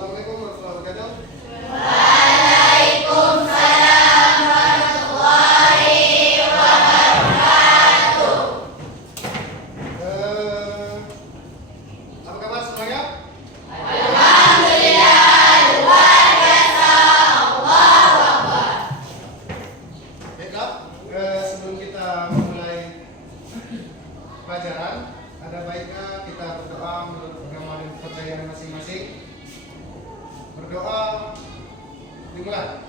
Assalamualaikum warahmatullahi wabarakatuh. Waalaikumsalam warahmatullahi wabarakatuh. Apa kabar semuanya? Alhamdulillah, luar biasa. Allahu Akbar. Baiklah, sebelum kita memulai pelajaran, ada baiknya kita berdoa menurut agama dan kepercayaan masing-masing. Berdoa dimulai.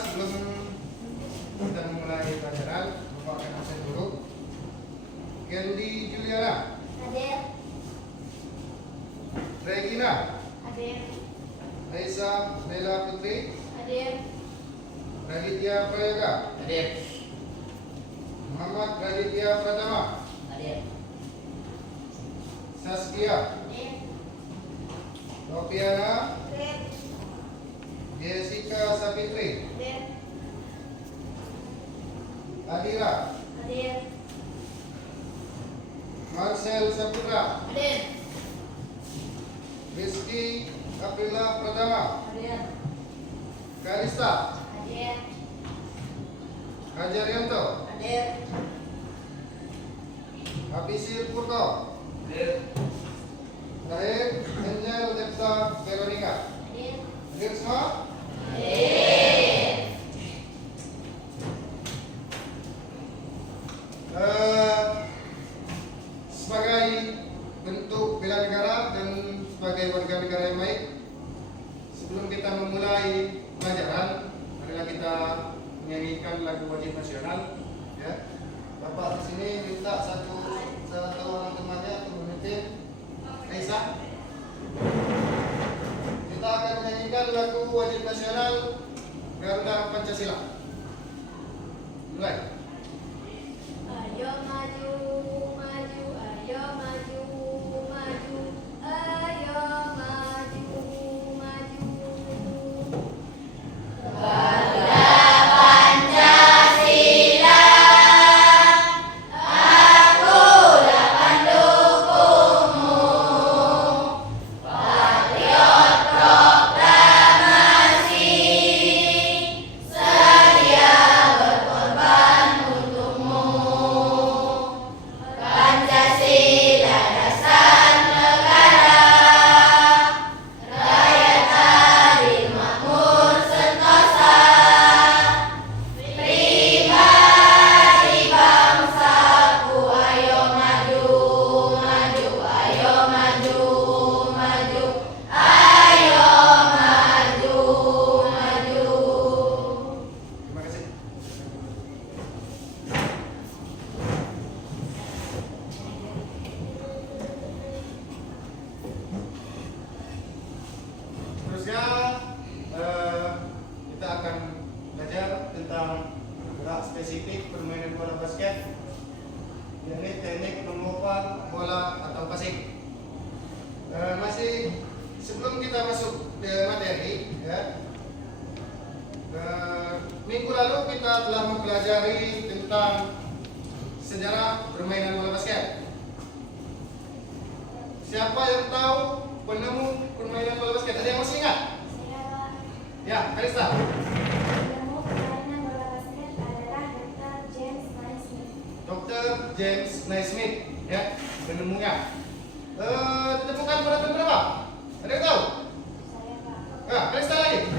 Sebelum kita memulai pelajaran, Bapak akan absen dulu. Candy Juliana, Hadir. Regina, Hadir. Raisa Nela Putri, Hadir. Raditya Prayoga, Hadir. Muhammad Raditya Pratama, Hadir. Saskia, Hadir. Ropiana, Hadir. Jessica Sapitri, Hadir. Adira, Hadir. Marcel Saputra, Hadir. Rizky Aprila Pratama, Hadir. Kalista, Hadir. Hajaryanto, Hadir. Abisir Purto, Hadir. Rahim Angel Depsa Veronica. Hadir. Hadir semua? Sebagai bentuk bela negara dan sebagai warga negara yang baik, sebelum kita memulai pelajaran, adalah kita menyanyikan lagu wajib nasional. Ya, Bapak di sini minta satu orang temannya untuk memimpin. Aisyah, kita akan menyanyikan lagu wajib nasional Garuda Pancasila. Mulai. tentang gerak spesifik permainan bola basket, yakni teknik mengumpan bola atau passing. Masih sebelum kita masuk ke materi, ya, minggu lalu kita telah mempelajari tentang sejarah permainan bola basket. Siapa yang tahu penemu permainan bola basket? Ada yang masih ingat? Saya Pak. Ya, Kalista. Penemu permainan bola basket adalah Dr. James Naismith. Dr. James Naismith, ya, penemunya. Ditemukan pada tahun berapa? Ada yang tahu? Saya Pak. Ya, Kalista lagi.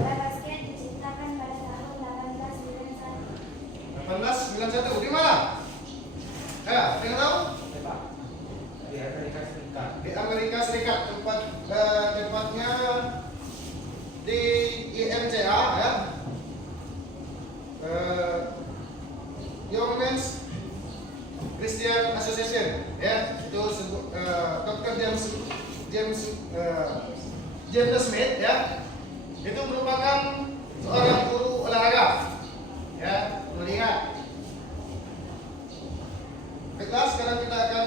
Bola basket diciptakan pada tahun 1891. 1891 di mana? Ya, ada yang tahu? Di Amerika Serikat. Di Amerika Serikat, tempatnya di IMCA, ya. Young Men's Christian Association, ya. Itu Dr. James Smith, ya. Itu merupakan seorang guru olahraga, ya. Melihat. Baiklah, sekarang kita akan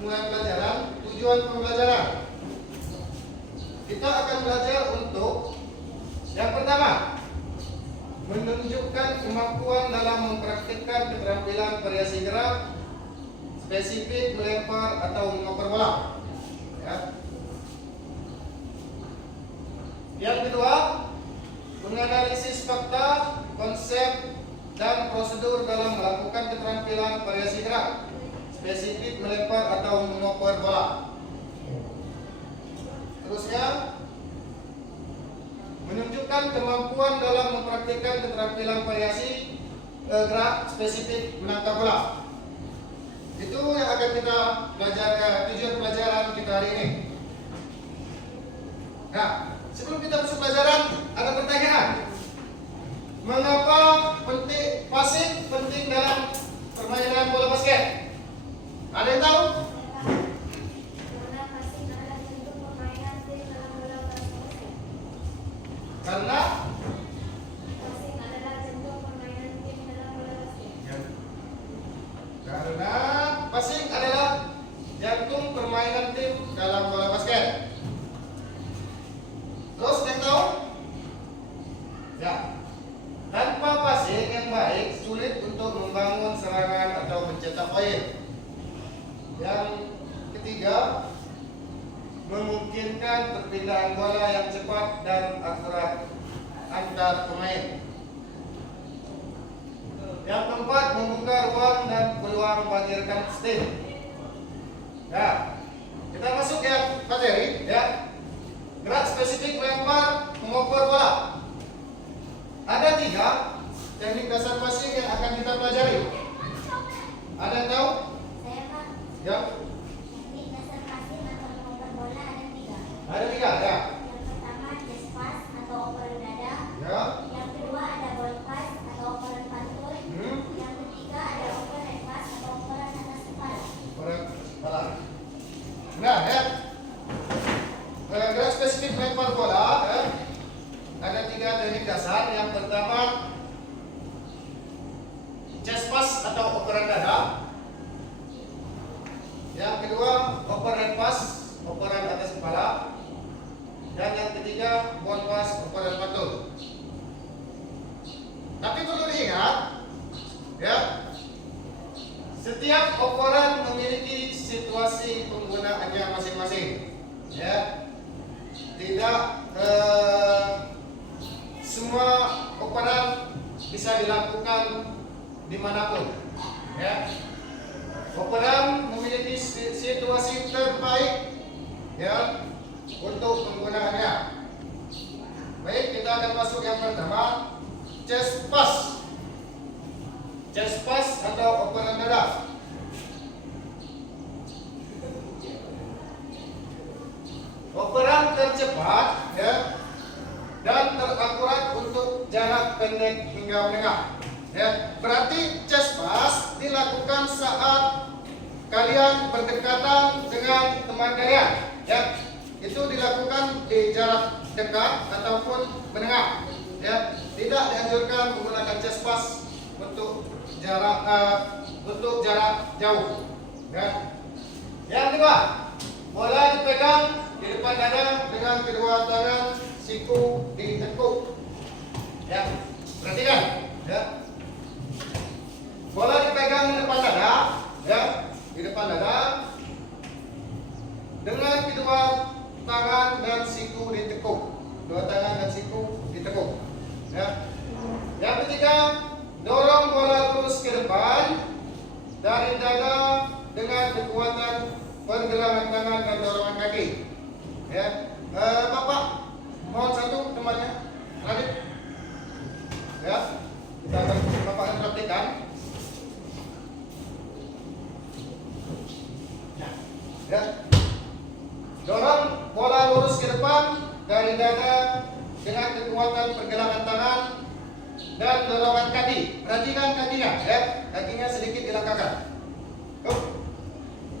mulai pelajaran. Tujuan pembelajaran, kita akan belajar untuk yang pertama, menunjukkan kemampuan dalam mempraktikkan keterampilan variasi gerak spesifik melempar atau mengoper bola, ya. Yang kedua, menganalisis fakta, konsep, dan prosedur dalam melakukan keterampilan variasi gerak spesifik melempar atau mengoper bola. Terusnya, menunjukkan kemampuan dalam mempraktikkan keterampilan variasi gerak spesifik menangkap bola. Itu yang akan kita pelajari, tujuan pelajaran kita hari ini. Nah, sebelum kita masuk pelajaran, ada pertanyaan. Mengapa penting passing penting dalam permainan bola basket? Ada yang tahu? Karena passing adalah bentuk permainan tim dalam bola basket. Karena Passing adalah bentuk permainan tim dalam bola basket. Karena passing adalah jantung permainan tim dalam bola basket. Terus yang tahu? Ya. Tanpa passing yang baik, sulit untuk membangun serangan atau mencetak poin. Yang ketiga, memungkinkan perpindahan bola yang cepat dan akurat antar pemain. Yang keempat, membuka ruang dan peluang bagi rekan tim. Ya, kita masuk yang materi, ya. Gerak spesifik melempar, mengoper bola. Ada 3 teknik dasar passing yang akan kita pelajari. Ada yang tahu? Saya Pak. Ya, Teknik dasar passing atau mengoper bola ada 3. ada 3, ya. Yang pertama chest pass atau operan dada. Ya. Yang kedua ada ball pass atau operan pantun. Yang ketiga ada overhead pass atau operan atas kepala. Bola. Nah, ya. Gerak spesifik melempar bola, ya. Ada 3 teknik dasar. Yang pertama, chest pass atau operan dada. Yang kedua, overhead pass, operan atas kepala. Dan yang ketiga, ball pass, operan pantun. Tapi perlu diingat, ya, setiap operan memiliki situasi penggunaannya masing-masing, ya. Tidak semua operan bisa dilakukan dimanapun, ya. Operan memiliki situasi terbaik, ya, untuk penggunaannya. Baik, kita akan masuk yang pertama, chest pass. Chest pass atau operan dada. Operan tercepat, ya, dan terakurat untuk jarak pendek hingga menengah, ya. Berarti chest pass dilakukan saat kalian berdekatan dengan teman kalian, ya. Itu dilakukan di jarak dekat ataupun menengah, ya. Di dianjurkan menggunakan chest pass untuk jarak jauh. Ya. Yang kedua, bola dipegang di depan dada dengan kedua tangan, siku ditekuk. Ya, perhatikan. Ya. Bola dipegang di depan dada, ya, di depan dada dengan kedua tangan dan siku ditekuk. Dua tangan dan siku ditekuk. Ya. Yang ketiga, dorong bola terus ke depan dari dada dengan kekuatan pergelangan tangan dan dorongan kaki. Ya. Bapak, mohon satu temannya, Radit. Ya. Kita akan Bapak akan praktikkan. Ya. Dorong bola lurus ke depan dari dada dengan kekuatan pergelangan tangan dan dorongan kaki. Perhatikan kakinya, ya. Kakinya sedikit dilangkahkan.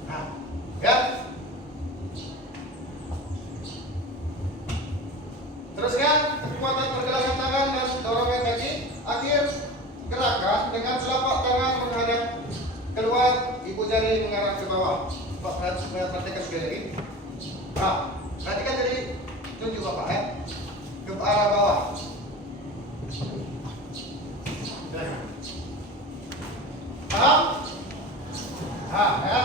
Nah, ya. Teruskan kekuatan pergelangan tangan dan dorongan kaki. Akhir gerakan dengan telapak tangan menghadap keluar, ibu jari mengarah ke bawah. Pak, perhatikan sekali lagi. Nah, perhatikan dari tunjuk Bapak, ya. Ke arah bawah. Paham? Nah, ya.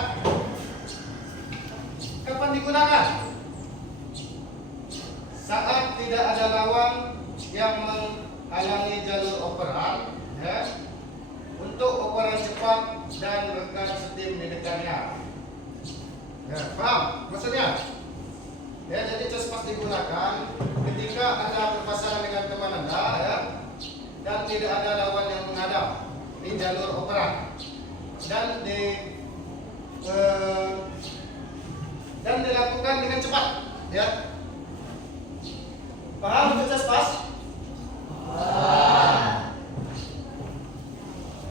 Kapan digunakan? Saat tidak ada lawan yang menghalangi jalur operan, ya, untuk operan cepat dan rekan setim di dekatnya. Ya, paham maksudnya? Ya, jadi chest pass digunakan ketika Anda berpasangan dengan teman Anda, ya, dan tidak ada lawan yang menghadap di jalur operan dan dilakukan dengan cepat, ya. Paham untuk chest pass?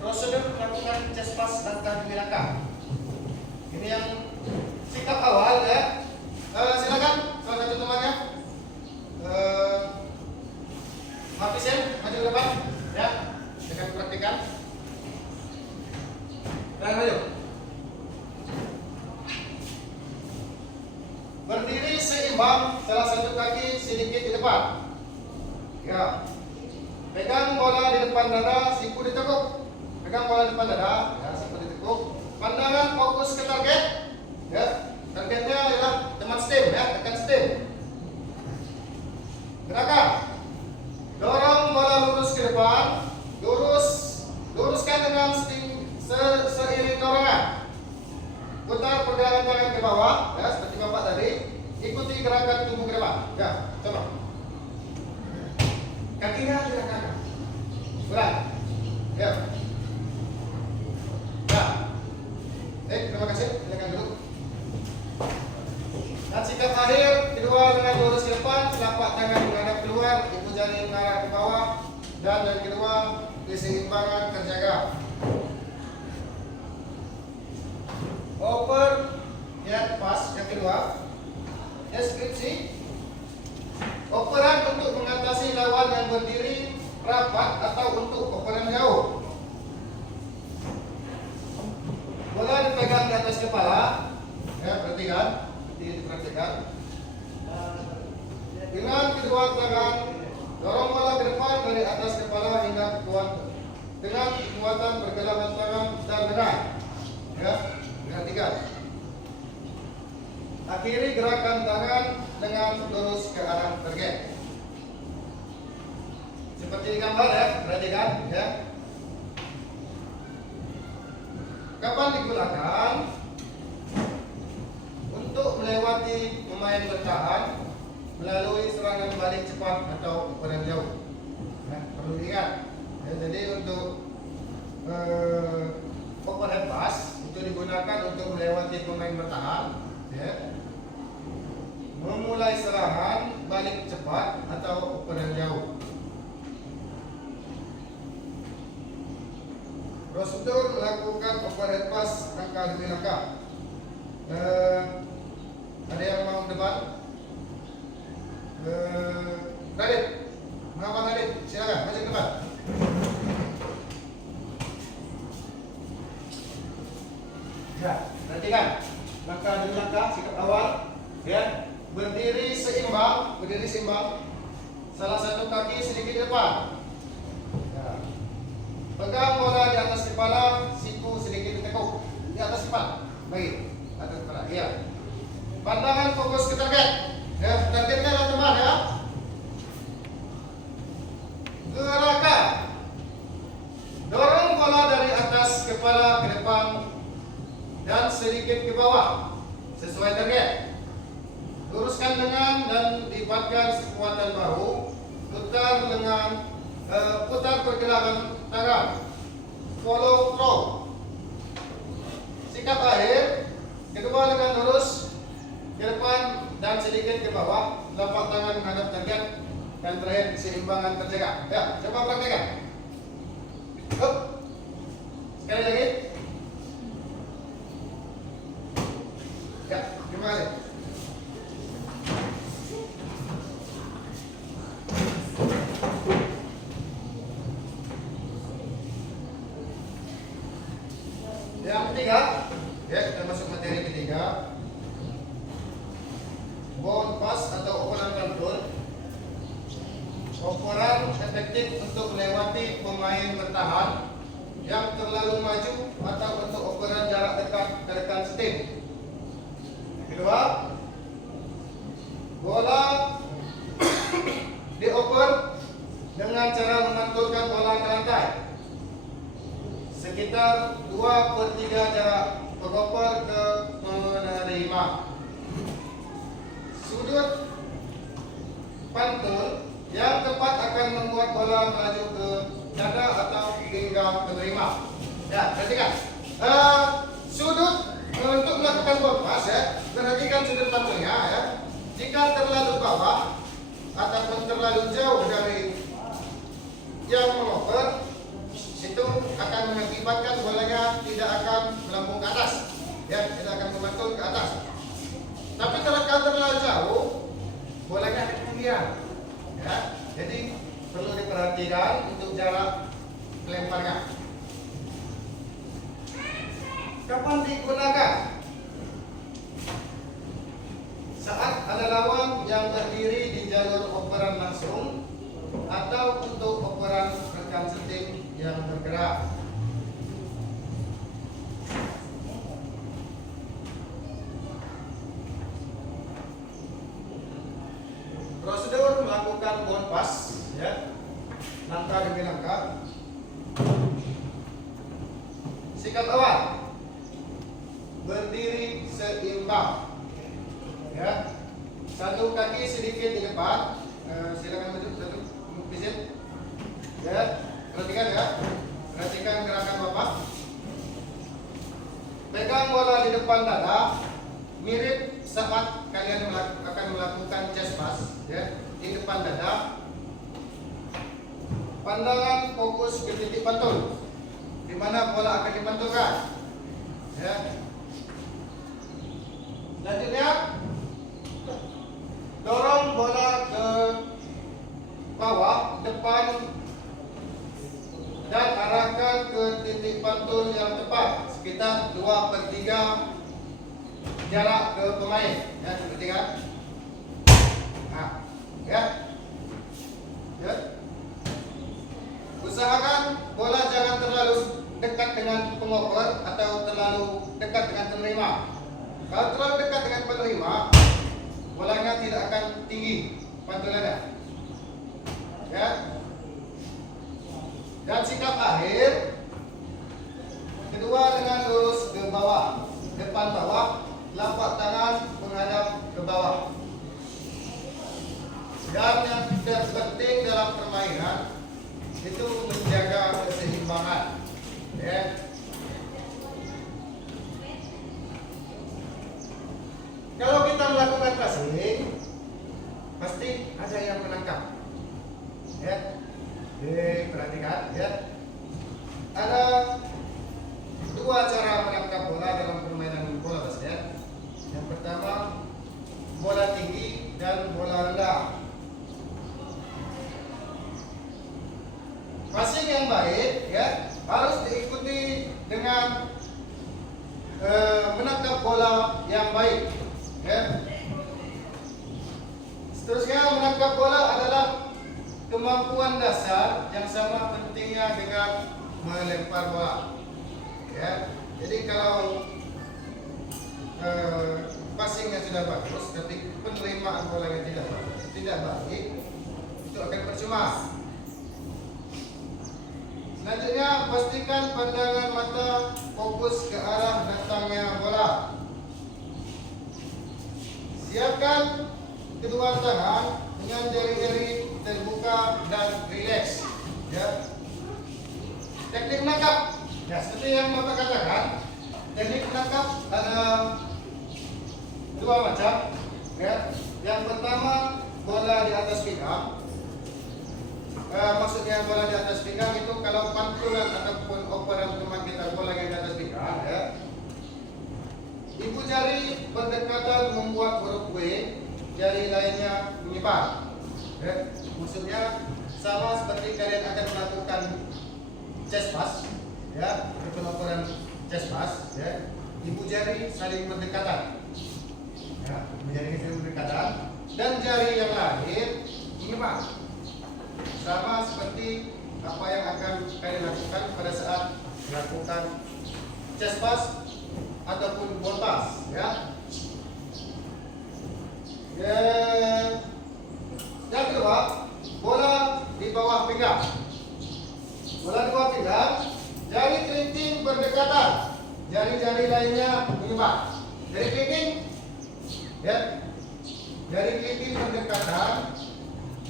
Prosedur melakukan chest pass langkah demi langkah. Ini yang sikap awal, ya. Silakan salah satu temannya, Mafisen, maju ke depan, ya, dengan praktikan. Dan maju. Berdiri seimbang, salah satu kaki sedikit di depan. Ya. Pegang bola di depan dada, siku ditekuk. Pegang bola di depan dada, ya, siku ditekuk. Pandangan fokus ke target, ya. Targetnya adalah teman stem, ya, tekan stem. Gerakan. Dorong bola lurus ke depan, luruskan dengan seiring dorongan. Putar pergelangan tangan ke bawah, ya, seperti Bapak tadi. Ikuti gerakan tubuh ke depan. Ya, coba. Kakinya gerakan. Ulang. Ya. Ya. Terima kasih. Silakan duduk. Dan sikap akhir, kedua dengan lurus ke depan, telapak tangan menghadap keluar, ibu jari mengarah ke bawah, dan yang kedua keseimbangan terjaga. Oper, ya, pas yang kedua. Deskripsi. Operan untuk mengatasi lawan yang berdiri rapat atau untuk operan jauh. Bola dipegang di atas kepala, ya, perhatikan. Diperhatikan. Dengan kedua tangan dorong bola ke depan dari atas kepala hingga dengan kekuatan pergelangan tangan dan lengan. Ya, perhatikan. Akhiri gerakan tangan dengan lurus ke arah target. Seperti di gambar, ya, perhatikan, ya. Kapan digunakan? Untuk melewati pemain bertahan melalui serangan balik cepat atau operan jauh. Nah, perlu diingat. Ya, jadi untuk overhead pass itu digunakan untuk melewati pemain bertahan, ya. Memulai serangan balik cepat atau operan jauh. Prosedur melakukan overhead pass langkah demi langkah. Ada yang mau debat? Radit, mengapa Radit? Silakan, maju ke depan. Pegang bola di atas kepala, siku sedikit ditekuk. Di atas kepala. Bagi. Atas kepala. Iya. Pandangan fokus ke target. Ya, targetnya adalah teman ya. Gerakan. Dorong bola dari atas kepala ke depan dan sedikit ke bawah sesuai target. Luruskan lengan dan lipatkan sekuatan bahu. Putar lengan, putar pergelangan tangan. Follow throw. Sikap akhir. Kedua lengan lurus ke depan dan sedikit ke bawah. Telapak tangan menghadap target. Dan terakhir keseimbangan terjaga. Ya, coba praktekkan. Up. Sekali lagi. Ya, terima kasih. Yang ketiga, ya, kita masuk materi ketiga. Ball pass atau operan control. Operan efektif untuk melewati pemain bertahan yang terlalu maju atau untuk operan jarak dekat ke rekan setim. Kedua, bola dioper dengan cara memantulkan bola ke lantai sekitar 2/3 jarak pengoper ke penerima. Sudut pantul yang tepat akan membuat bola melaju ke dada atau pinggang penerima. Ya, perhatikan. Sudut untuk melakukan ball pass ya, perhatikan sudut pantulnya ya. Jika terlalu bawah ataupun terlalu jauh dari yang mengoper, itu akan mengakibatkan bolanya tidak akan melambung ke atas, ya, tidak akan memantul ke atas. Tapi kalau terlalu jauh, bolanya ketinggian. Ya, jadi perlu diperhatikan untuk jarak melemparnya. Kapan digunakan? Saat ada lawan yang berdiri di jalur operan langsung atau untuk operan rekan setim yang bergerak. Prosedur melakukan ball pass ya, langkah demi langkah. Sikap awal, berdiri seimbang ya, satu kaki sedikit di depan. Silakan duduk visit ya, perhatikan ya, perhatikan gerakan bapak. Pegang bola di depan dada, mirip saat kalian akan melakukan chest pass ya, di depan dada. Pandangan fokus ke titik pantul di mana bola akan dipantulkan ya. Selanjutnya, dorong bola ke bawah depan dan arahkan ke titik pantul yang tepat sekitar 2/3 jarak ke pemain ya, seperti kan. Nah, ya. Ya. Usahakan bola jangan terlalu dekat dengan pengoper atau terlalu dekat dengan penerima. Kalau terlalu dekat dengan penerima, bolanya tidak akan tinggi pantulannya. Ya. Dan sikap akhir, kedua dengan lurus ke bawah, depan bawah, telapak tangan menghadap ke bawah. Dan yang terpenting dalam permainan itu menjaga keseimbangan. Ya. Kalau kita melakukan passing, pasti ada yang menangkap. Ya. Perhatikan ya. Ada dua cara menangkap bola dalam permainan bola basket. Yang pertama, bola tinggi dan bola rendah. Passing yang baik ya harus diikuti dengan menangkap bola yang baik ya. Seterusnya, menangkap bola adalah kemampuan dasar yang sama pentingnya dengan melempar bola. Ya, jadi kalau passingnya sudah bagus, tapi penerimaan bolanya tidak baik, itu akan percuma. Selanjutnya, pastikan pandangan mata fokus ke arah datangnya bola. Siapkan kedua tangan dengan jari-jari terbuka dan rileks. Ya. Teknik menangkap. Ya, seperti yang Bapak katakan, teknik menangkap ada dua macam. Ya. Yang pertama, bola di atas pinggang. Maksudnya bola di atas pinggang itu kalau pantulan ataupun operan teman kita bola yang di atas pinggang, ya. Ibu jari berdekatan membuat huruf W, jari lainnya menyebar. Ya. Maksudnya sama seperti kalian akan melakukan chest pass, ya, operan chest pass, ya. Ibu jari saling berdekatan, ya, ibu jari saling berdekatan, dan jari yang lain menyebar. Sama seperti apa yang akan kalian lakukan pada saat melakukan chest pass ataupun ball pass, ya. Yang kedua, bola di bawah pinggang. Bola di bawah pinggang, jari kelingking berdekatan, jari-jari lainnya menyebar. Jari kelingking, ya, jari kelingking berdekatan.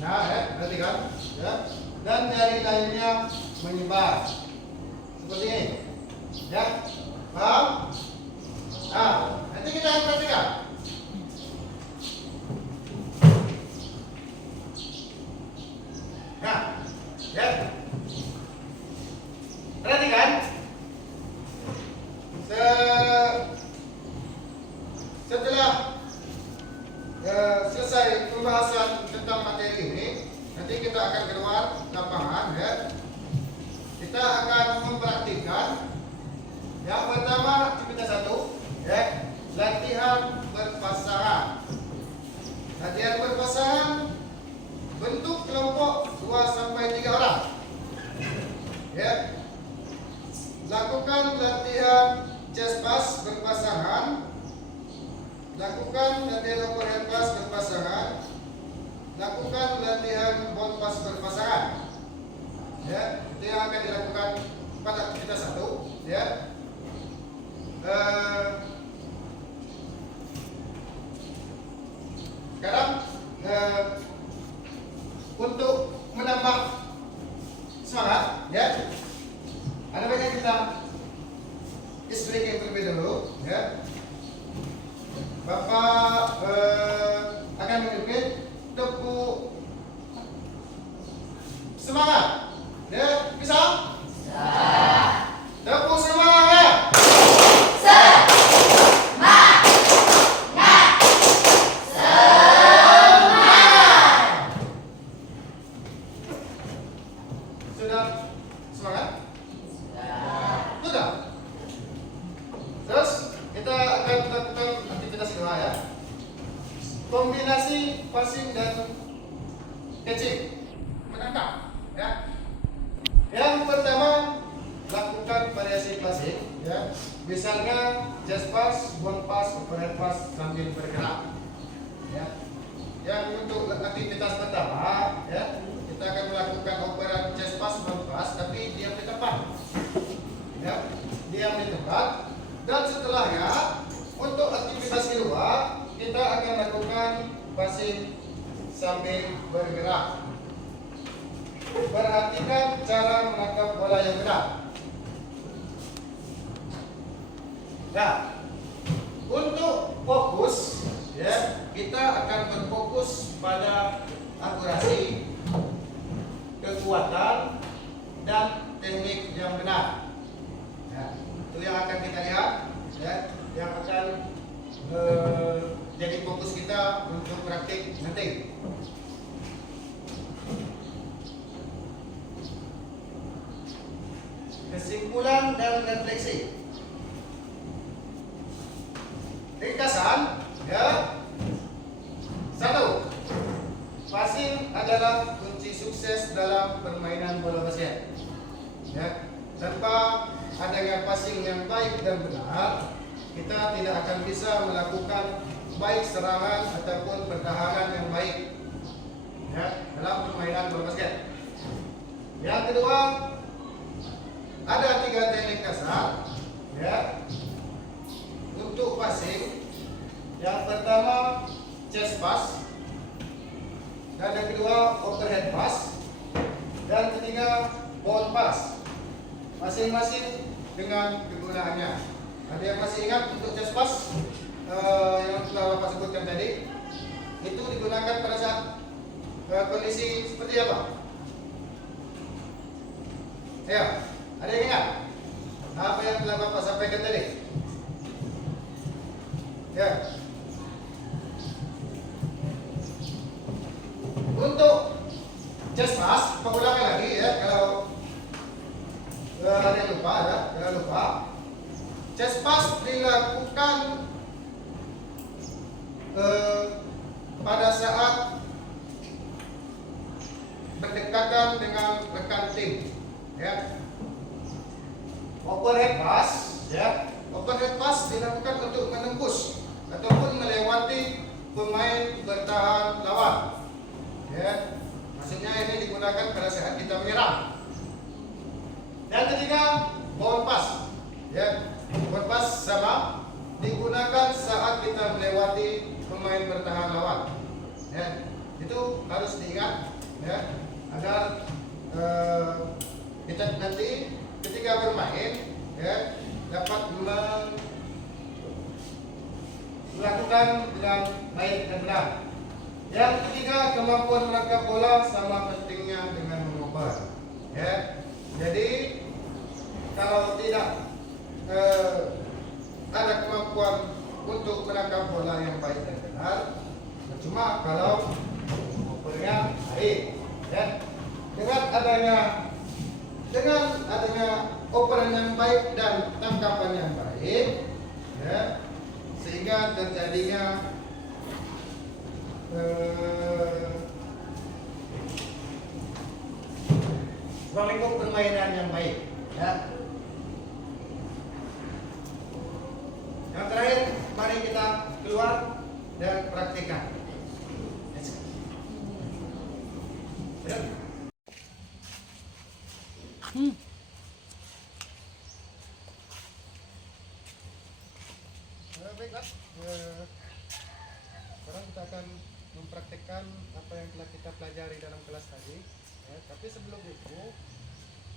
Nah, ya, perhatikan, ya, dan jari lainnya menyebar seperti ini, ya, paham? Nah, nanti kita akan perhatikan. Nah, ya, perhatikan. Setelah selesai pembahasan tentang materi ini, nanti kita akan keluar lapangan, ya. Kita akan mempraktikkan. Yang pertama, aktivitas 1, ya, latihan berpasangan. Latihan berpasangan, bentuk kelompok 2 sampai 3 orang. Ya. Lakukan latihan chest pass berpasangan. Lakukan latihan overhead pass berpasangan. Lakukan latihan ball pass berpasangan. Ya, itu yang akan dilakukan pada aktivitas 1, ya. Sekarang untuk menambah semangat, ya, ada baiknya kita explain terlebih dahulu, ya. Bapak akan memimpin tepuk semangat, ya, bisa? Tepuk semangat. Sudah semangat? Sudah. Terus kita akan lakukan aktivitas kedua, ya. Kombinasi passing dan catching, menangkap, ya. Yang pertama, lakukan variasi passing, ya. Misalnya just pass, ball pass, overhead pass sambil bergerak, ya. Yang untuk aktivitas pertama, ya, kita akan melakukan operan chest pass, ball pass, tapi diam di tempat, ya, diam di tempat. Dan setelahnya, untuk aktivitas kedua, kita akan lakukan passing sambil bergerak. Perhatikan cara menangkap bola yang benar. Nah, untuk fokus, ya, kita akan berfokus pada akurasi, kekuatan, dan teknik yang benar. Ya, itu yang akan kita lihat, ya, yang akan jadi fokus kita untuk praktik nanti. Kesimpulan dan refleksi. Ringkasan, ya. 1. Passing adalah kunci sukses dalam permainan bola basket. Ya. Dan yang baik dan benar, kita tidak akan bisa melakukan baik serangan ataupun pertahanan yang baik ya, dalam permainan bola basket. Yang kedua, ada 3 teknik dasar ya untuk passing. Yang pertama chest pass, dan yang kedua overhead pass, dan ketiga ball pass. Masing-masing dengan kegunaannya. Ada yang masih ingat untuk chest pass yang telah Bapak sebutkan tadi? Itu digunakan pada saat kondisi seperti apa? Ya, ada yang ingat apa yang telah Bapak sampaikan tadi? Ya. Untuk chest pass, pengulangan lagi ya, kalau ada yang lupa ya, jangan lupa. Chest pass dilakukan pada saat berdekatan dengan rekan tim ya. Overhead pass ya, overhead pass dilakukan untuk menembus ataupun melewati pemain bertahan lawan ya. Maksudnya ini digunakan pada saat kita menyerang. Yang ketiga ball pass ya, ball pass sama digunakan saat kita melewati pemain bertahan lawan ya. Itu harus diingat ya, agar kita nanti ketika bermain ya dapat melakukan dengan baik dan benar. Yang ketiga, kemampuan menangkap bola sama pentingnya dengan mengoper ya. Jadi kalau tidak ada kemampuan untuk menangkap bola yang baik dan benar, cuma kalau mengopernya baik ya. Dengan adanya operan yang baik dan tangkapan yang baik ya, sehingga terjadinya ruang lingkup permainan yang baik ya. Yang terakhir, mari kita keluar dan praktikkan. Ya. Baiklah, sekarang kita akan mempraktikkan apa yang telah kita pelajari dalam kelas tadi ya. Tapi sebelum itu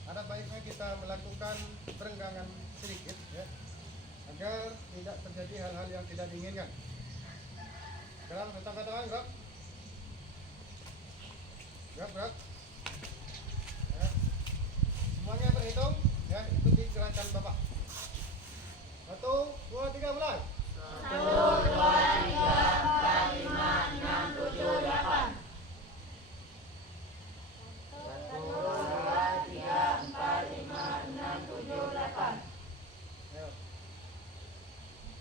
ada baiknya kita melakukan perenggangan sedikit ya, agar tidak terjadi hal-hal yang tidak diinginkan. Sekarang datang ke tangan, gerak gerak ya. Semuanya berhitung ya, ikuti gerakan Bapak. 1, 2, 3, mulai. 1, 2, 3, 4, 5, 6, 7, 8. 1, 2, 3, 4, 5, 6, 7, 8. Ayo.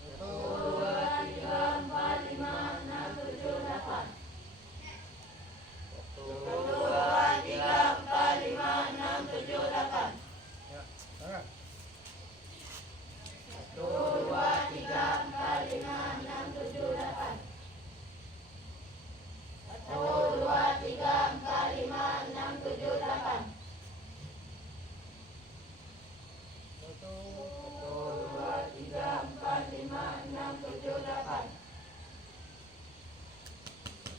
1, 2, 3, 4, 5, 6, 7, 8. 1, 2, 3, 4, 5, 6, 7, 8. Ya, tangan. 1, 2, 3, 4, 5, 6, 7, 8. 1, 2, 3, 4, 5, 6, 7, 8. 1, 2, 3, 4, 5, 6, 7, 8.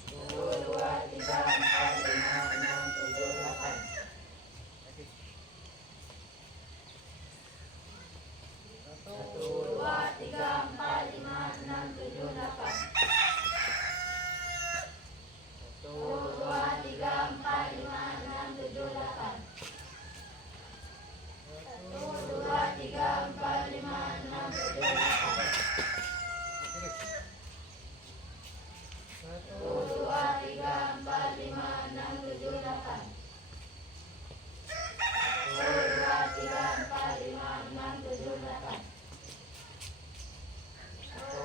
1, 2, 3, 4, 5, 6, 7, 8. lagi. 1, 2, 3, 4, 5, 6, 7, 8. 1, 2, 3, 4, 5, 6, 7, 8. 1, 2, 3, 4, 5, 6, 7, 8. Kiri. 1, 2, 3, 4, 5, 6, 7, 8. 2, 3, 4, 5, 6, 7, 8.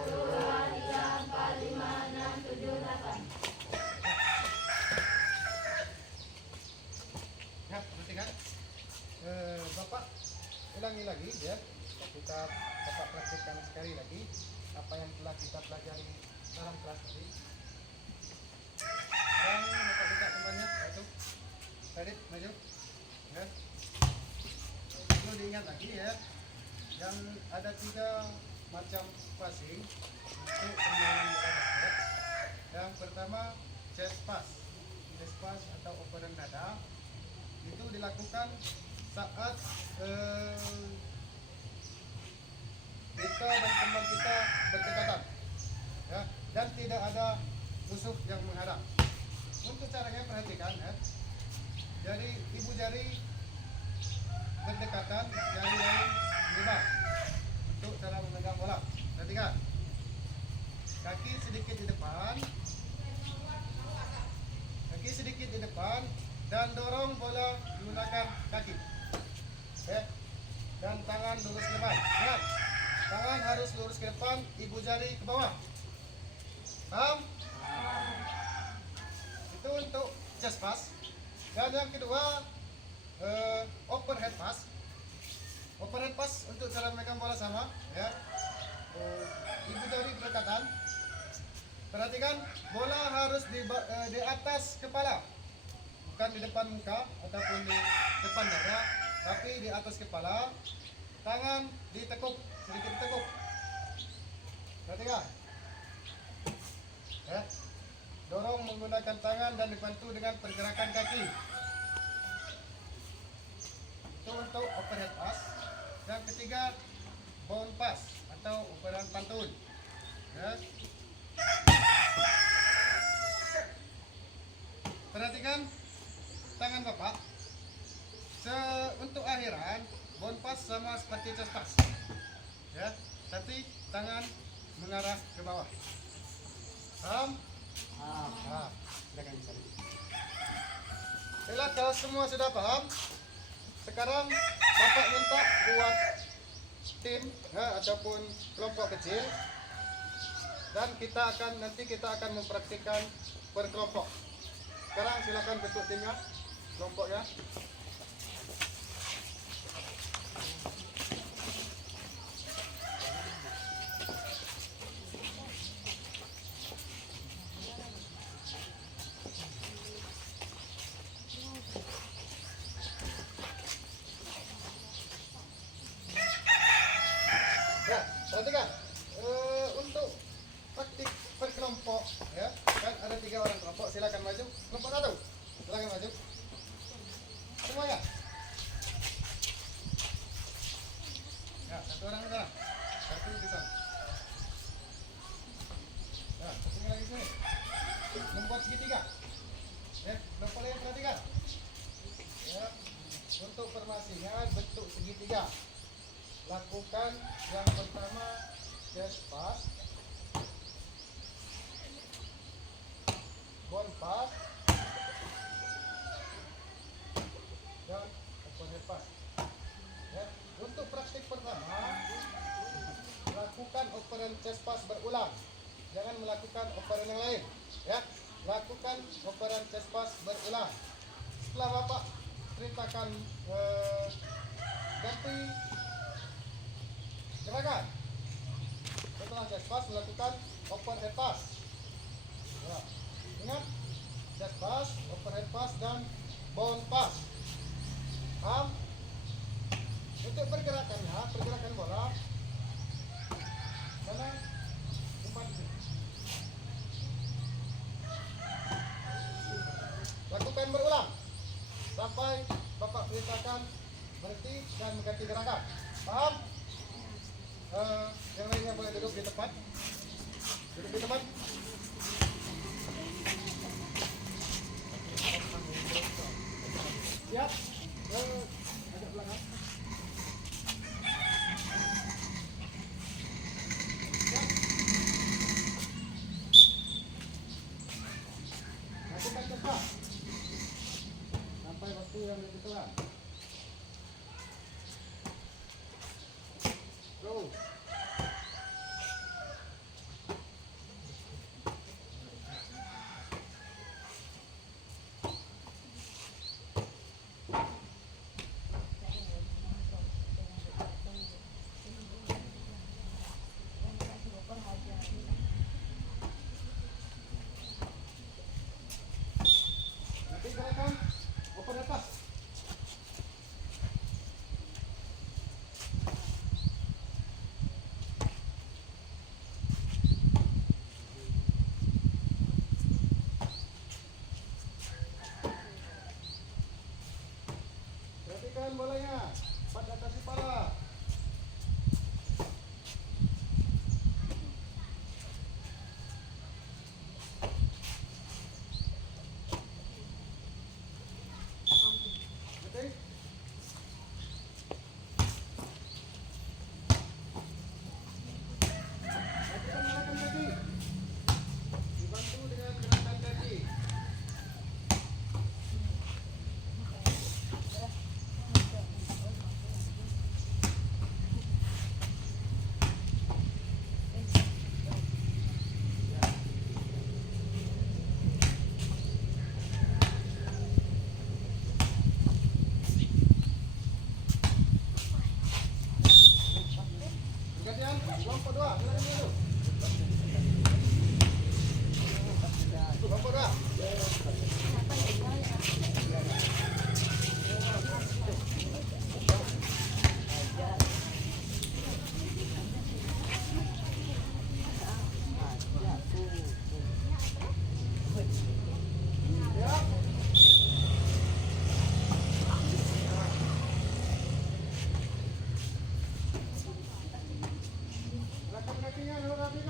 2, 3, 4, 5, 6, 7, 8. ya, perhatikan. Bapak ulangi lagi ya. Kita dapat praktikkan sekali lagi apa yang telah kita pelajari dalam kelas tadi. Sekarang dapat buka temannya, maju. Radit, maju. Ya. Perlu diingat lagi ya, yang ada 3 macam passing untuk permainan bola basket. Yang pertama chest pass. Chest pass atau operan dada itu dilakukan saat kita dan teman kita berdekatan, ya, dan tidak ada musuh yang menghadang. Untuk caranya perhatikan ya. Jadi ibu jari berdekatan, jari lain lebar untuk cara memegang bola. Perhatikan. Kaki sedikit di depan. Kaki sedikit di depan dan dorong bola menggunakan kaki. Oke. Dan tangan lurus ke depan. Ingat, tangan harus lurus ke depan, ibu jari ke bawah. Paham? Itu untuk chest pass. Dan yang kedua overhead pass. Overhead pass untuk cara memegang bola sama, ya. Ibu jari berdekatan. Perhatikan, bola harus di atas kepala, bukan di depan muka ataupun di depan dada, tapi di atas kepala. Tangan ditekuk, sedikit ditekuk. Perhatikan, ya. Dorong menggunakan tangan dan dibantu dengan pergerakan kaki. Itu untuk overhead pass. Yang ketiga, bound pass atau operan pantun. Ya. Perhatikan tangan Bapak. Untuk akhiran, bound pass sama seperti chest pass. Ya, tapi tangan mengarah ke bawah. Paham? Silakan disana. Baiklah, kalau semua sudah paham, sekarang Bapak minta buat tim ataupun kelompok kecil, dan nanti kita akan mempraktikkan per kelompok. Sekarang silakan bentuk timnya, kelompoknya. Ya, perhatikan. Untuk praktik per kelompok, ya, kan ada 3 orang kelompok. Silakan maju. Kelompok 1, silakan maju. Semuanya. Ya, 1 orang di sana, 1 di sana. Ya, 1 lagi sini. Membuat segitiga. Ya, kelompok lain perhatikan. Ya, untuk permasingan bentuk segitiga. Lakukan yang pertama chest pass, bound pass, dan overhead pass. Ya. Untuk praktik pertama, lakukan operan chest pass berulang. Jangan melakukan operan yang lain. Ya, lakukan operan chest pass berulang. Setelah Bapak ceritakan ganti gerakan. Setelah chest pass, melakukan overhead pass. Ya. Ingat, chest pass, overhead pass, dan bound pass. Paham? Untuk pergerakannya, pergerakan bola, mana umpan itu. Lakukan berulang sampai Bapak perintahkan berhenti dan mengganti gerakan. Paham? Yang lainnya boleh duduk di tempat. Duduk di tempat. Siap? Agak belakang. Siap? Lakukan cepat sampai waktu yang ditentukan. Go. gantian, kelompok 2, bilangin dulu. Kelompok 2. Belakang kakinya, dulu kaki.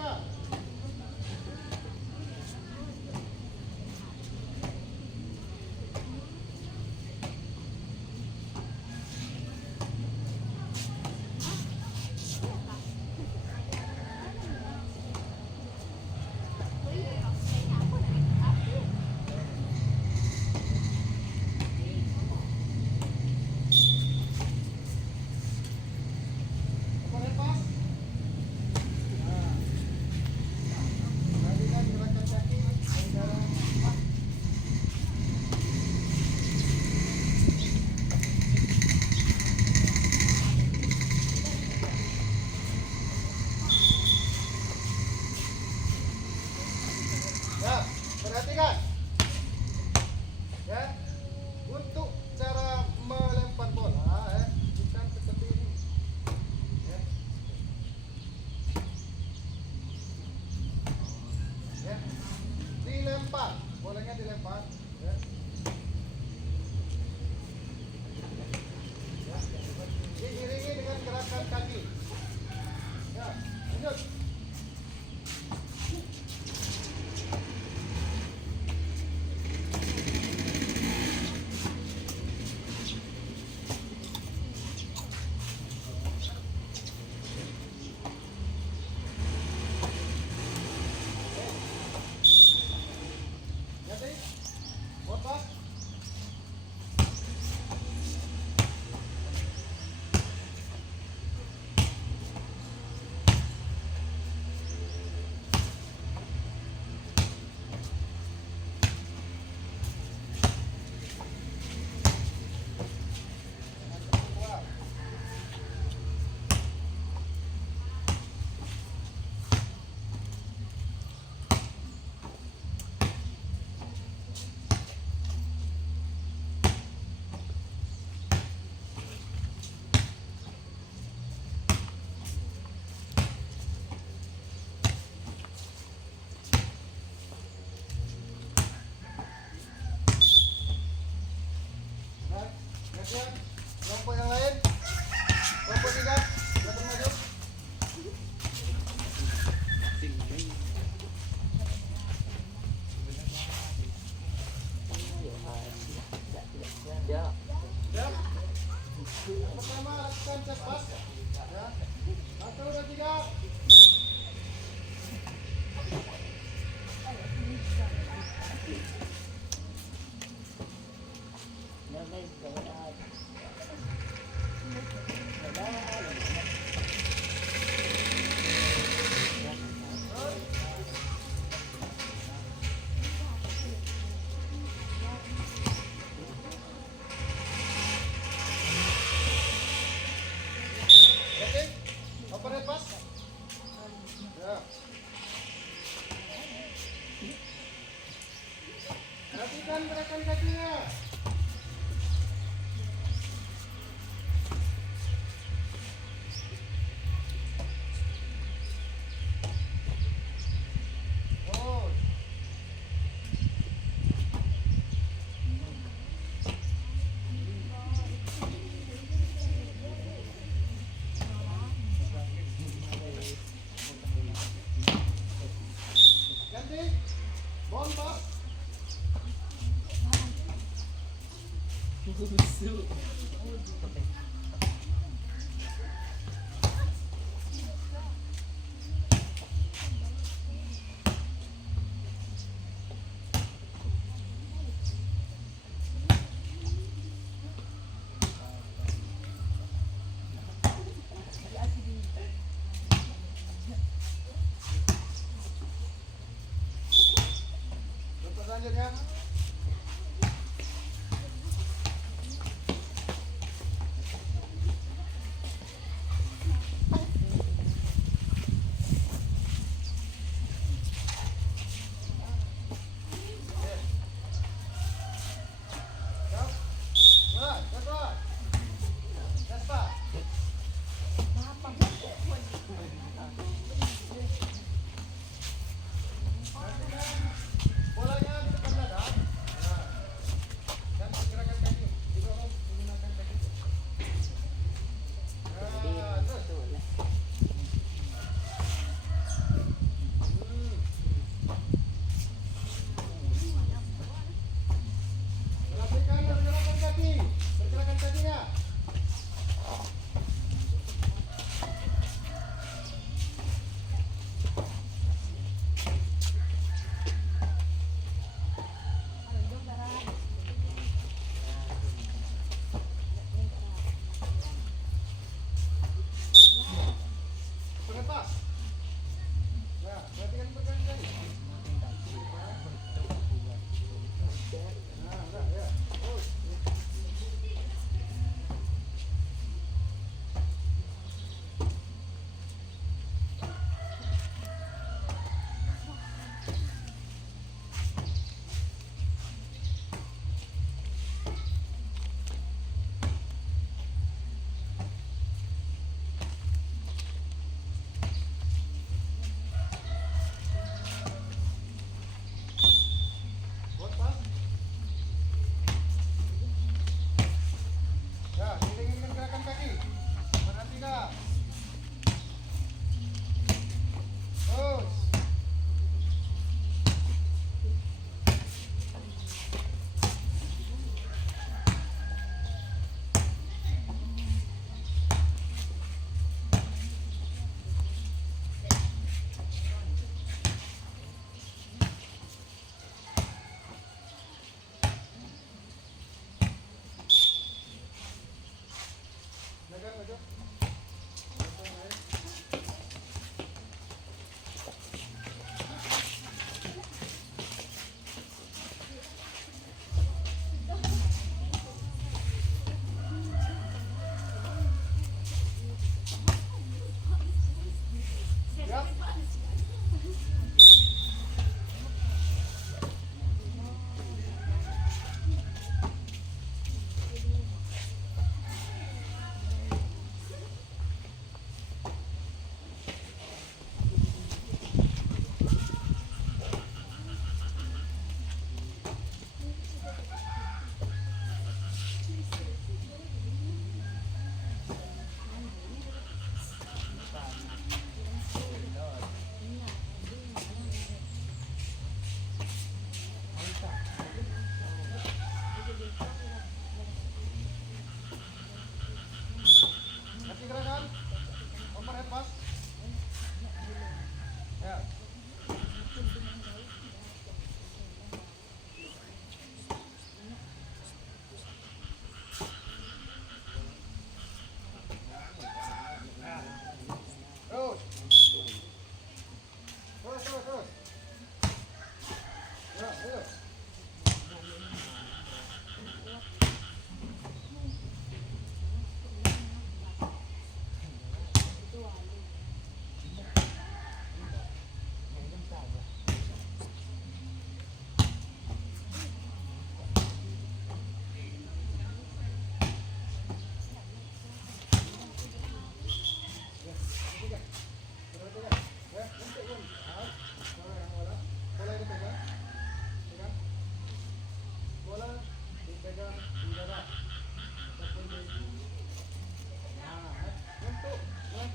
Ya, perhatikan. Ya, untuk cara melempar bola, bukan seperti ini. Ya. Ya. Dilempar, bolanya dilempar. Ya. Ya. Diiringi dengan gerakan kaki. Ya, lanjut. Jadi, botak. Keluar. Nah, gantian. Kelompok yang lain. Kelompok 3, belakang maju. Ya. Yang pertama lakukan cepat. Ya. 1, 2, 3. Oke. Open pass. Ya. Perhatikan gerakan kakinya. Oh. Ganti. Bomba. Lepas selanjutnya.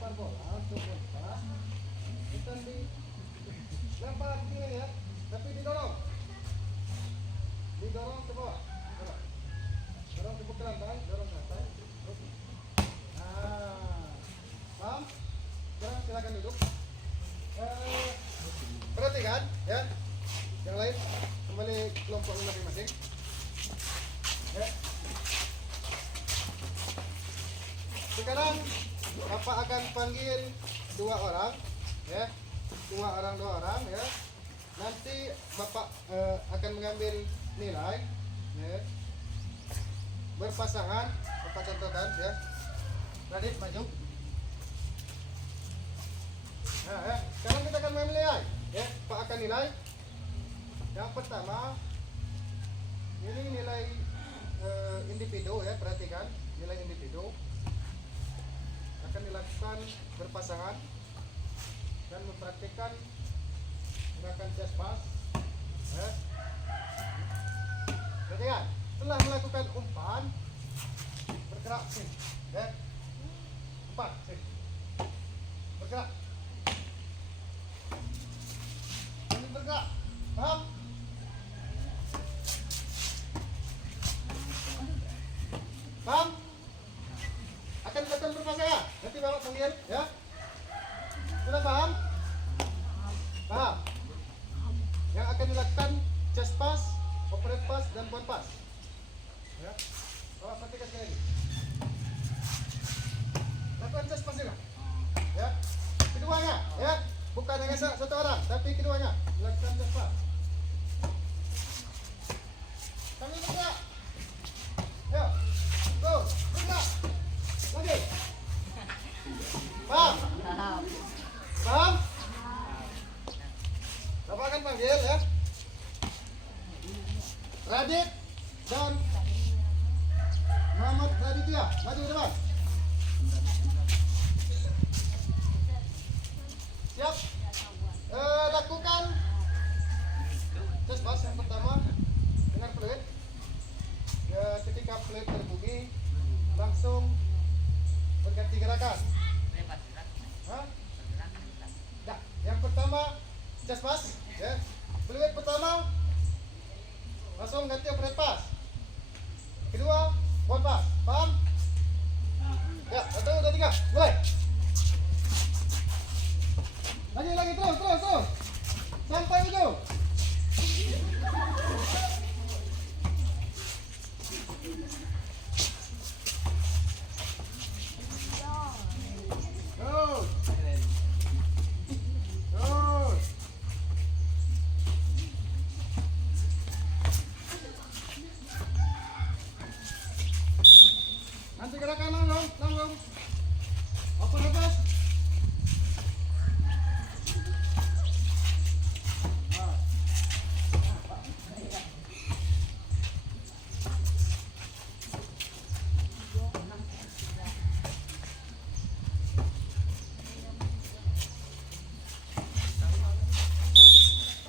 lempar bola untuk pas. Kita di lempar gini ya, tapi didorong ke bawah. Dorong ke kerandang, dorong ke atas. Nah, paham? Sekarang silakan duduk. Perhatikan ya, yang lain kembali kelompok masing-masing. Ya. Sekarang Bapak akan panggil dua orang, ya, dua orang ya. Nanti Bapak akan mengambil nilai, ya, berpasangan. Bapak contohkan ya. Radit maju. Nah, ya. Sekarang kita akan mengambil nilai, ya. Pak akan nilai. Yang pertama, ini nilai individu ya, perhatikan nilai individu akan dilakukan berpasangan dan mempraktikkan gerakan chest pass. Ya. Perhatikan, setelah melakukan umpan bergerak sih, ya. Umpan sih, bergerak, ini bergerak, paham? Paham? Akan dilakukan berpasangan. Nanti Bapak panggil, ya. Sudah paham? Paham? Yang akan dilakukan chest pass, operate pass, dan point pass. Ya. Bapak perhatikan sekali lagi. Lakukan chest pass juga. Ya. Keduanya, ya. Bukan hanya satu orang, tapi keduanya lakukan chest pass. Kami bergerak. Ya. Go, bergerak. Lagi. Paham? Paham? Bapak akan panggil ya. Radit dan Muhammad Raditya. Maju ke depan. Siap? Lakukan chest pass yang pertama dengan fluid. Ya, ketika fluid berbunyi langsung berganti gerakan. Hah? Nah, yang pertama chest pass, ya. Fluid pertama langsung ganti operate pass. Kedua, point pass. Paham? Ya, 1, 2, 3, mulai. Lagi terus. Sampai ujung. Terus. Nanti gerakan langsung. Open lepas.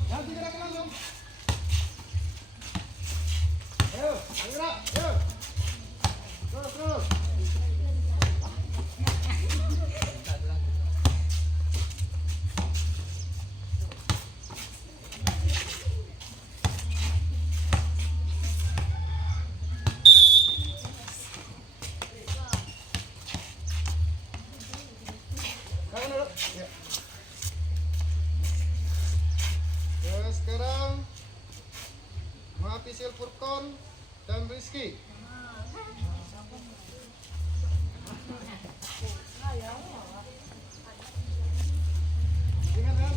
Nanti gerakan langsung. Ayo, bergerak, ayo. Terus. Tangan dulu. Ya. Sekarang Mahafisil Furkon dan Rizky. Ingat kan?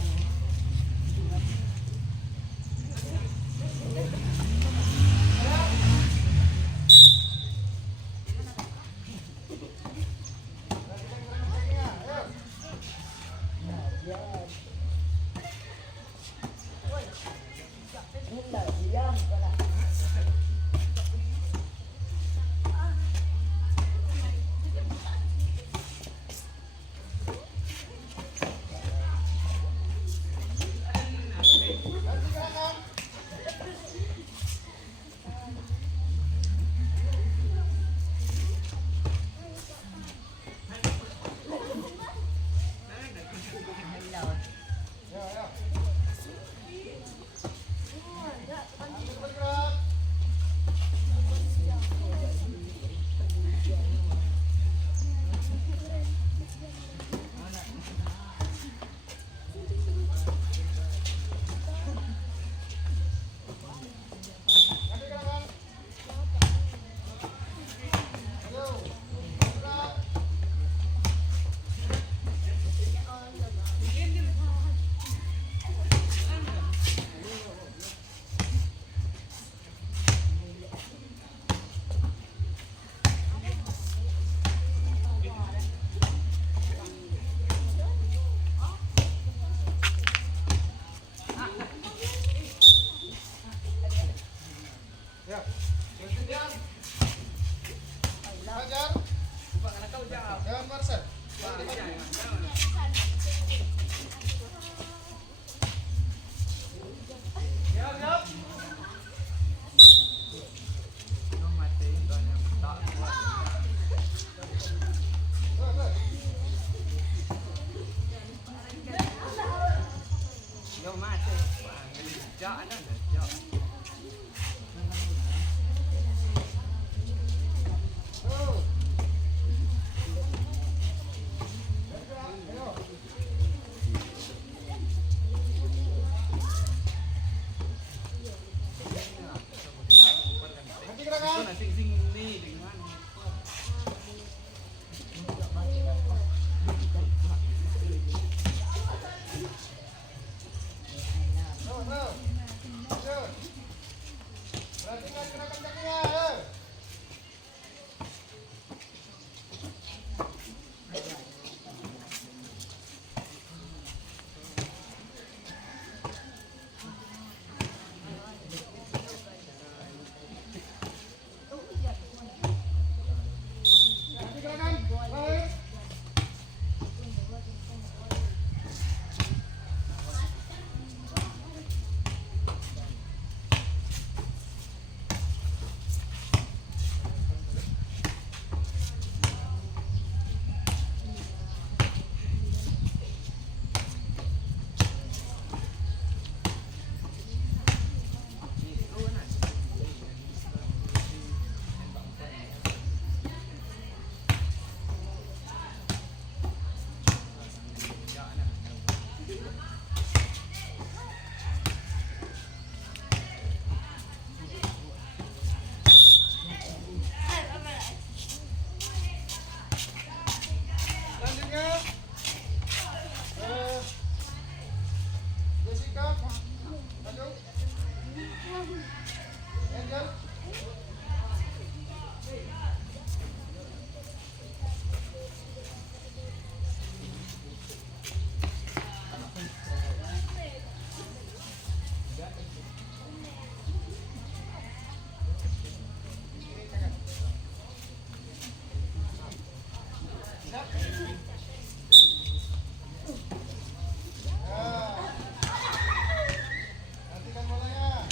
Nantikan bola ya.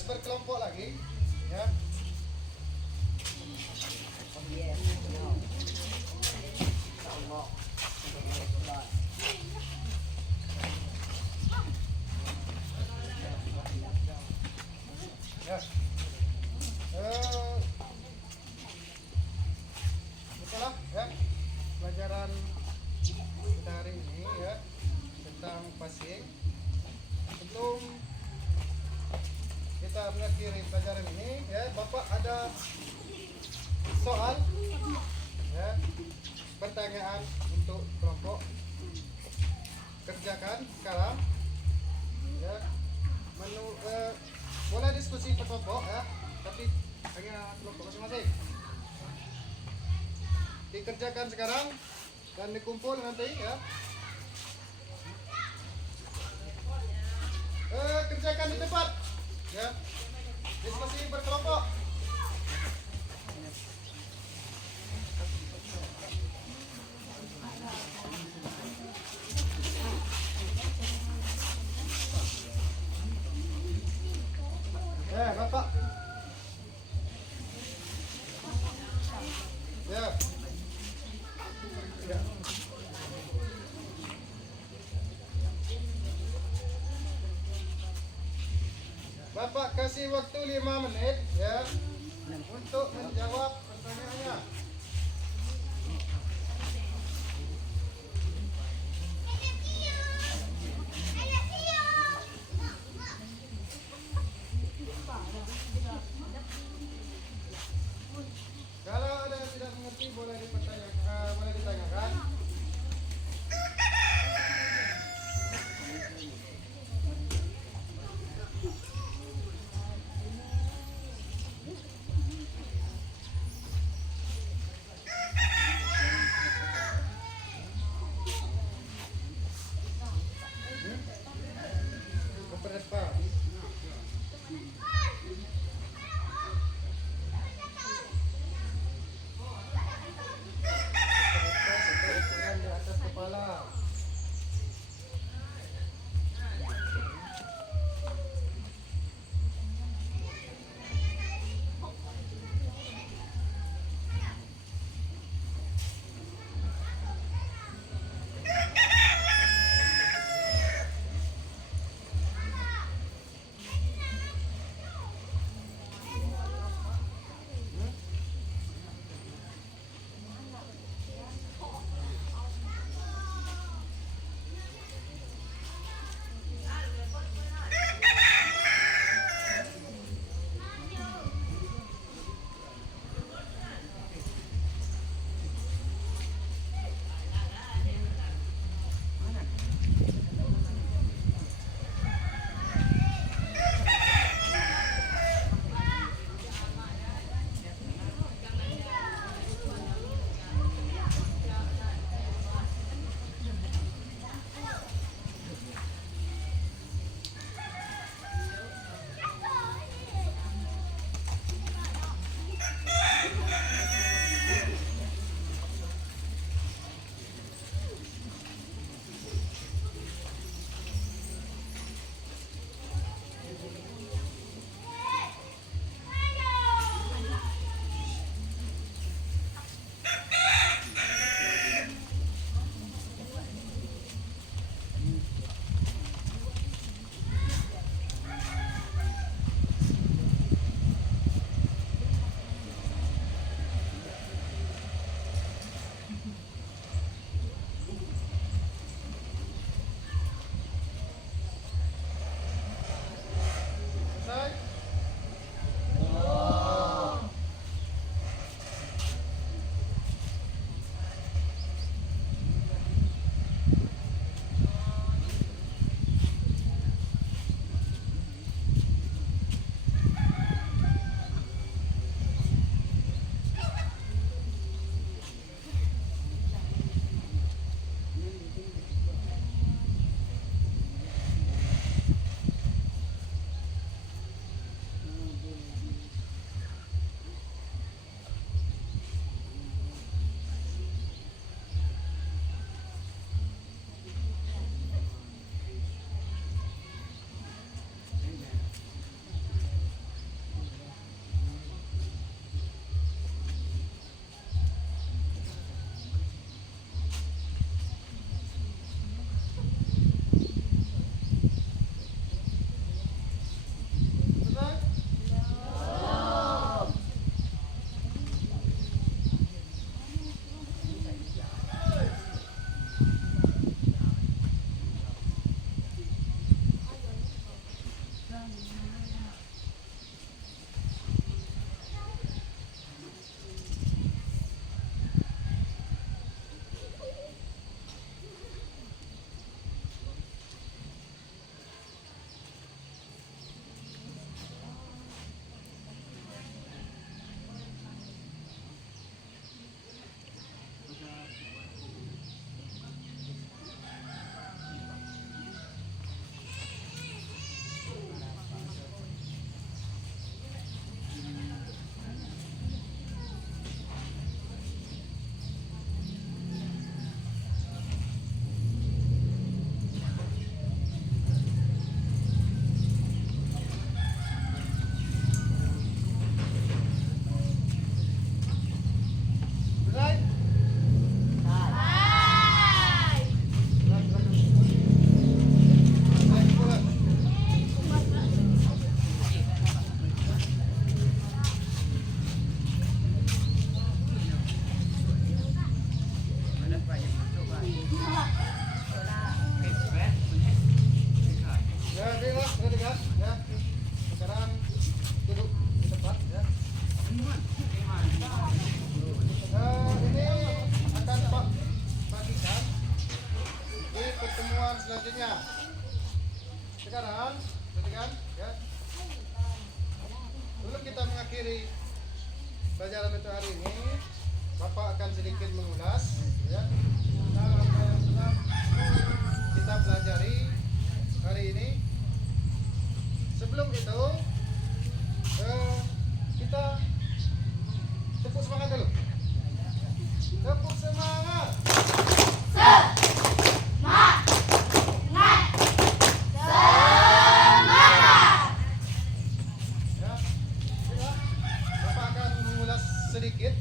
Terus berkelompok lagi, ya. Ya. Itulah ya pelajaran kita hari ini ya tentang passing. Sebelum kita mengakhiri pelajaran ini ya, Bapak ada soal ya, pertanyaan untuk kelompok. Kerjakan sekarang ya. Boleh diskusi per kelompok ya, tapi hanya kelompok masing-masing. Dikerjakan sekarang dan dikumpul nanti ya. Kerjakan di tempat ya. Diskusi berkelompok. Bapak. Ya. Ya. Bapak kasih waktu 5 menit ya untuk menjawab pertanyaannya. Kalau ada yang tidak mengerti boleh ditanyakan. pertemuan selanjutnya. Sekarang, perhatikan, ya. Sebelum kita mengakhiri pelajaran untuk hari ini, Bapak akan sedikit mengulas, ya, tentang apa yang telah kita pelajari hari ini. Sebelum itu, kita tepuk semangat dulu. Tepuk semangat. Ya, sudah. Bapak akan mengulas sedikit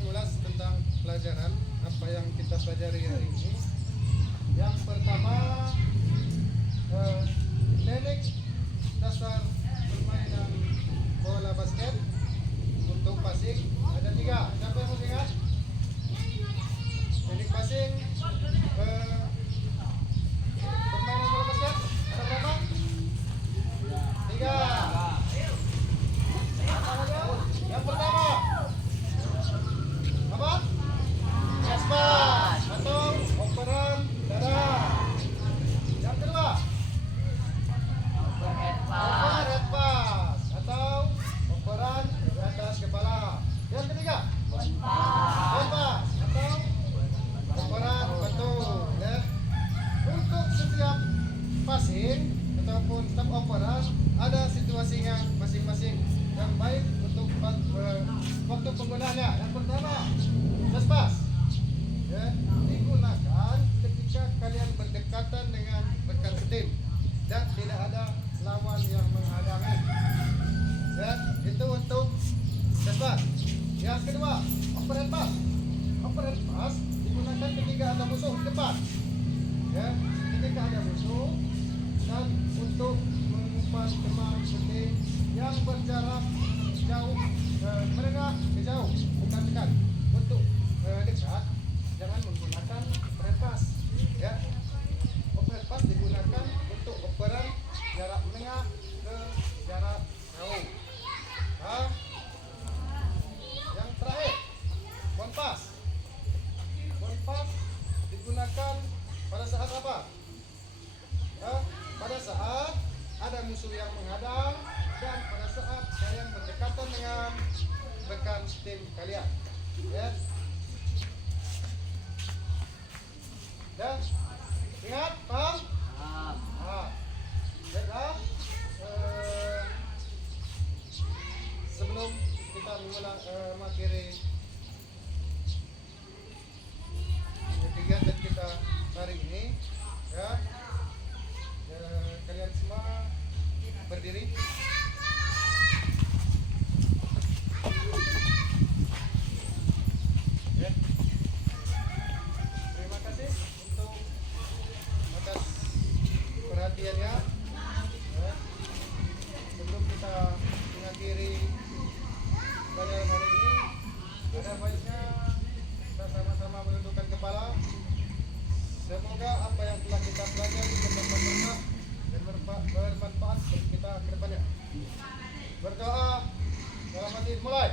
mengulas tentang pelajaran apa yang kita pelajari hari ini. Yang pertama, teknik dasar permainan bola basket untuk passing ada 3. Siapa yang masih ingat? Teknik passing permainan bola basket ada berapa? 3. Apa saja? Yang pertama apa? Pass atau operan darah. Yang kedua overhead pass atau operan di atas kepala. Yang ketiga ball pass atau operan batu. Ya. Untuk setiap passing ataupun setiap operan ada situasinya masing-masing yang baik untuk waktu penggunaannya. Yang pertama pass, ya, digunakan ketika kalian berdekatan dengan rekan setim dan tidak ada lawan yang menghalangi. Ya, itu untuk pass. Yang kedua, overhead pass. Overhead pass digunakan ketika ada musuh di depan. Ya, ketika ada musuh dan untuk mengumpan teman setim yang berjarak jauh, menengah ke jauh, bukan dekat. Untuk dekat, jangan menggunakan overhead pass. Ya, overhead pass digunakan untuk operan jarak menengah ke jarak jauh. Nah, yang terakhir, ball pass. Ball pass digunakan pada saat apa? Pada saat ada musuh yang menghadang dan pada saat kalian berdekatan dengan rekan tim kalian. Ya. Dan ingat, paham? Baiklah. Sebelum kita mengakhiri kegiatan kita hari ini, ya, kalian semua berdiri. Ya. Terima kasih untuk atas perhatiannya. Ya. Sebelum kita mengakhiri pelajaran hari ini, ada baiknya kita sama-sama menundukkan kepala. Semoga apa yang telah kita pelajari dapat berkah dan bermanfaat bagi kita ke depannya. Berdoa dalam hati, mulai.